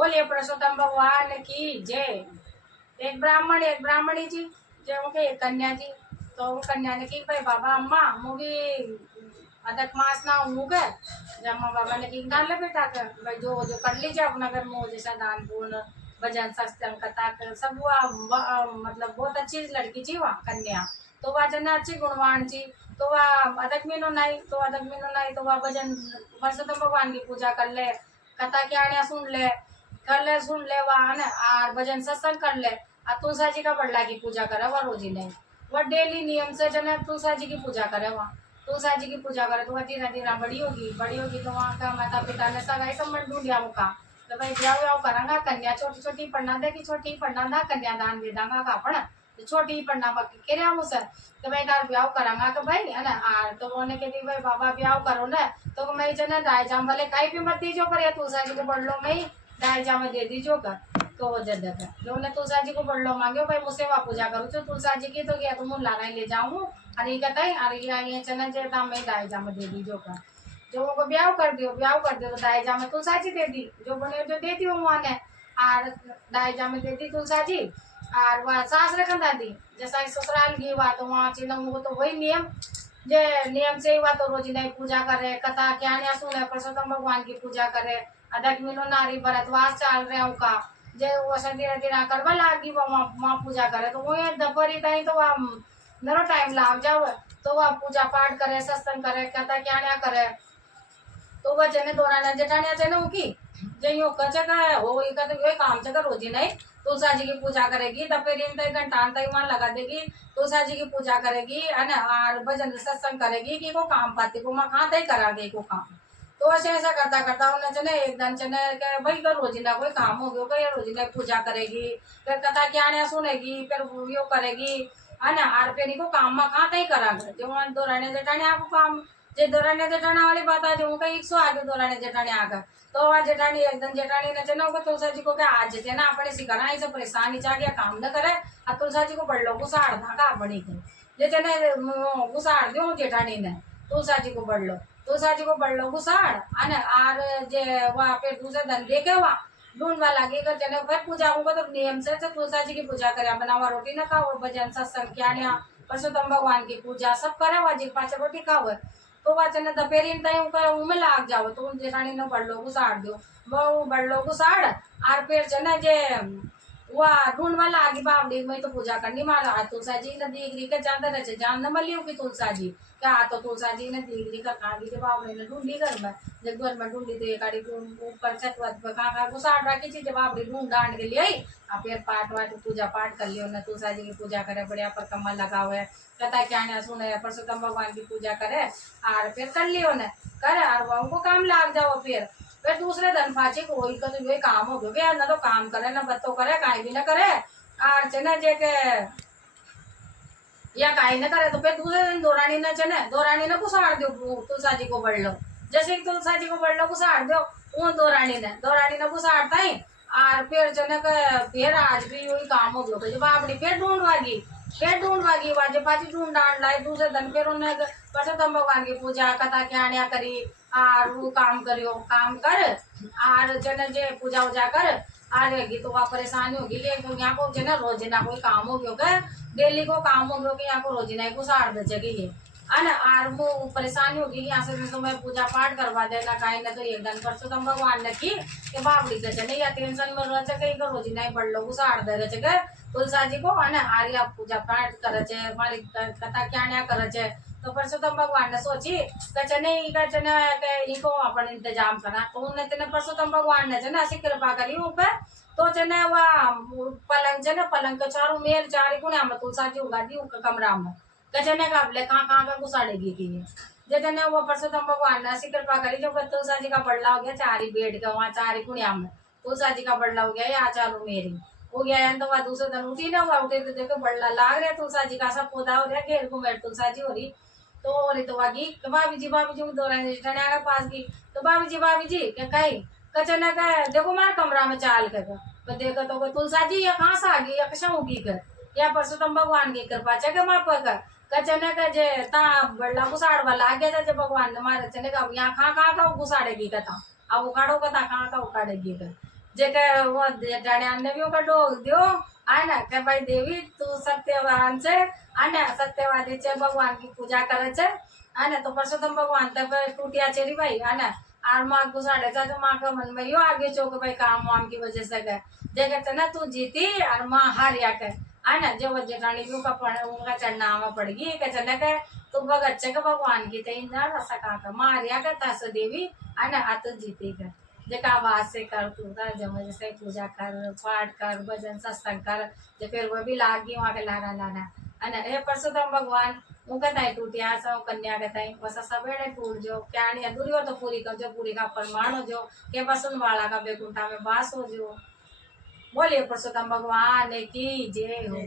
बोलिए पुरुषोत्तम भगवान की जय। एक ब्राह्मण एक ब्राह्मणी जी, जो के एक कन्या जी। तो वो कन्या ने की भाई बाबा अम्मा मुगी अधिक मास ना मुगे। जब अम्मा बाबा ने की डाल बेटा कर भाई जो जो कर लीजिए अपना घर में जैसा दान पुण्य भजन सत्संग कथा कर सब वह मतलब बहुत अच्छी लड़की थी वहाँ कन्या। तो वह जन अच्छी गुणवान थी। तो वह अदक मीनो नहीं तो वह भजन परसोत्तम भगवान की पूजा कर ले, कथा क्या सुन ले, कर ले सुन ले वह ना और भजन सत्संग कर ले। और तुलसा जी का बड़ला की पूजा करे वह रोजी नहीं। वह डेली नियम से जन तुलसा जी की पूजा करे वहाँ। तुलसा जी की पूजा करे तो वह धीरे धीरे बड़ी होगी तो वहाँ का माता पिता ने सगाई संबंध ढूंढ लिया मुका। तो भाई ब्याह व्याह करांगा कन्या छोटी छोटी पढ़ना दे की छोटी पढ़ना था कन्यादान दे दांगा का अपन तो छोटी ही पढ़ना बाकी के रहा मुझसे। तो भाई तार ब्याह करांगा तो भाई है ना आर तो उन्होंने कहती भाई बाबा ब्याह करो ना। तो मैं जन दाई जाम वाले खाई भी मत दीजो पर या तुलसा जी को बढ़ लो मैं दाई जाम दे दीजो कर। तो वो जद है जो उन्हें तुलसा जी को बढ़ लो मांगे भाई मुझसे वहाँ पूजा करूँ तो तुलसा जी की तो गया तुम लाना ही ले जाऊँ। अरे कहता है अरे ये चना जेता मैं दाई जाम दे दीजो कर। जो वो ब्याह कर दियो तो दाई जाम तुलसा जी दे दी जो बने जो दे दी वो माने। और दाई जाम दे दी तुलसा जी। और वह सास रखन दादी जैसा ससुराल की बात तो वहाँ चिन्ह वो तो वही नियम जे नियम से ही हुआ तो रोज नहीं पूजा करे कथा क्या नहीं सुने परसोत्तम भगवान की पूजा करे। अदक मिनो नारी भरतवास चल रहे हो का जे वो धीरे धीरे करवा लागी वो वहाँ पूजा करे तो वो दोपहरी टाइम तो वह नरो टाइम लाग जाओ। तो वह पूजा पाठ करे सत्संग करे कथा क्या नहीं करे। तो वह जने दोराना जेठानिया जने उकी जइयो कचका हो ये का तो ये काम चकर रोजी नहीं। तुलसा जी की पूजा करेगी दोपहरी में तक घंटा तक मन लगा देगी। तुलसा जी की पूजा करेगी है ना और भजन सत्संग करेगी कि को काम पाती को मां कहाँ तक करागे को काम। तो ऐसे ऐसा करता करता उन्हें चने एक दिन चने के भाई का रोजी ना कोई काम हो गया कोई रोजी ना पूजा करेगी फिर कथा क्या नहीं सुनेगी फिर यो करेगी है ना और फिर इनको काम में कहाँ तक करागे जो दोराने जेठानी आपको काम जे दोराने जेठाना वाली बात आज उनका 100 आगे दोराने जेठानी आकर। तो वह जेठानी एकदम जेठानी ने चना तुलसा जी को क्या आज जे ना अपने सिखाना ऐसे परेशानी चाह गया काम न करे। और तुलसा जी को बढ़ लो गुसाड़ था का बनी के जे चने गुसाड़ दो जेठानी ने तुलसा जी को बढ़ लो तुलसा जी को बढ़ लो गुसाड़ है और जे वहाँ पे दूसरे धन दे के वहाँ ढूंढवा लगे कर चने फिर पूजा होगा तो नियम से तुलसा जी की पूजा करे बनावा रोटी न खाओ भजन सत्संग क्या परसोत्तम भगवान की पूजा सब करे वाजी पाँच रोटी खाओ। तो वचन दोपहरी उमे लाग जाओ तो उन जेठानी ने बड़ लोग साड़ दो वो बड़ लोग साड़ आर फिर चने जे वह ढूंढ वाला आगे बावड़ी में तो पूजा करनी मारा तुलसा जी ने दीगरी के चांद रचे जान न मलियो की तुलसा जी क्या तो तुलसा जी ने दीगरी का कागी के बावड़ी ने ढूंढी घर में जब घर में ढूंढी तो एक आड़ी ऊपर छत वत पे कहाँ कहाँ घुसाड़ रखी थी जब बावड़ी ढूंढ डांड के लिए आई और फिर पाठ वाट पूजा पाठ कर लियो न तुलसा जी की पूजा करे बढ़िया पर कमल लगा हुआ है कथा क्या ना सुने परसोत्तम भगवान की पूजा करे और फिर कर लियो न करे और वो उनको काम लाग जाओ फिर दूसरे धन पाचे को वही का तो ये काम हो गया ना तो काम करे ना बत्तो करे काई भी ना करे और चने जे के या काई न करे तो फिर दूसरे दिन दोरानी ने कुसाड़ दो तुलसा जी को बढ़ लो जैसे कि तुलसा जी को बढ़ लो कुसाड़ दो वो दोरानी ने कुसाड़ता ही और फिर चने के फिर आज भी वही काम हो गया जब आपड़ी फिर ढूंढवागी वाजे पाची ढूंढ डांड लाई दूसरे दिन फिर उन्हें परसोत्तम भगवान की पूजा कथा क्या करी और वो काम करियो काम कर और जने जे पूजा उजा कर आरेगी तो वहाँ परेशानी होगी लेकिन यहाँ को जना रोज ना कोई काम हो गया डेली को काम हो गया कि यहाँ को रोजी नहीं को साड़ दे जगह है ना और वो परेशानी होगी यहाँ से तो मैं पूजा पाठ करवा देना कहीं ना तो एक दिन परसोत्तम भगवान ने की कि बाबड़ी के चने या टेंशन में रह कहीं का रोजी नहीं बढ़ लो साड़ दे रहे तुलसा जी को है ना आर्या पूजा पाठ करे हमारी कथा क्या करे तो परसोत्तम भगवान ने सोची कचने इको अपन इंतजाम करा तो उन्हें तेने परसोत्तम भगवान ने जना ऐसी कृपा करी ऊपर तो चने वह पलंग चने पलंग के चारों मेल चार कुने में तुलसा जी उगा दी कमरा में कचने का अपने कहाँ का घुसाड़ेगी की जने वो परसोत्तम भगवान ने ऐसी कृपा करी जो तुलसा जी का बड़ला हो गया चारी बेड का वहाँ चारी कुनिया में तुलसा जी का बड़ला हो गया या चारों मेरी हो गया तो वह दूसरे दिन उठी ना हुआ उठे तो देखो बड़ला लाग रहा तुलसा जी का सब पौधा हो रहा घेर को मेरे तुलसा जी हो रही तो रे तो वागी भाभी जी दोरानी जेठानी के पास गई तो भाभी जी क्या कही कचना का देखो मार कमरा में चाल कर तो देखो तो तुलसा जी या कहाँ से आ गई या कशा होगी कर या परसोत्तम भगवान की कृपा चके माँ पर कचने का जे ता बड़ला गुसाड़ वाला आ गया था जब भगवान ने मारे चने का यहाँ कहाँ का गुसाड़ेगी कथा अब उखाड़ो कथा कहाँ का उखाड़ेगी कर जेके वो जेठाणी ने भी का डोग दियो आना के भाई देवी तू सत्यवान छे आना सत्यवादी छे भगवान की पूजा करे छे आना तो परसोत्तम भगवान तब टूटिया चेरी भाई आना आर माँ को साढ़े चार माँ का मन में यो आगे चौक भाई काम वाम की वजह से गए जेके तना तू जीती और माँ हारिया के आना जो वो जेठानी भी उनका चढ़ना पड़ गई के चले के तू भगत छे के भगवान की ते ना सका का मारिया के तस देवी आना आ तो जीती के जेका आवाज से कर तू कर जब जैसे पूजा कर पाठ कर भजन सत्संग कर जे फिर वो भी लागी वहाँ के लाना लाना अने हे परशुराम भगवान હું કદાય તૂટ્યા સૌ કન્યા કદાય બસ સવેડે ટૂટજો ક્યાણી અધૂરી हो तो पूरी करजो पूरी का परमाणु जो के बसन वाला का बेकुंठा में बास हो जो बोलिए परशुराम भगवान की जय हो।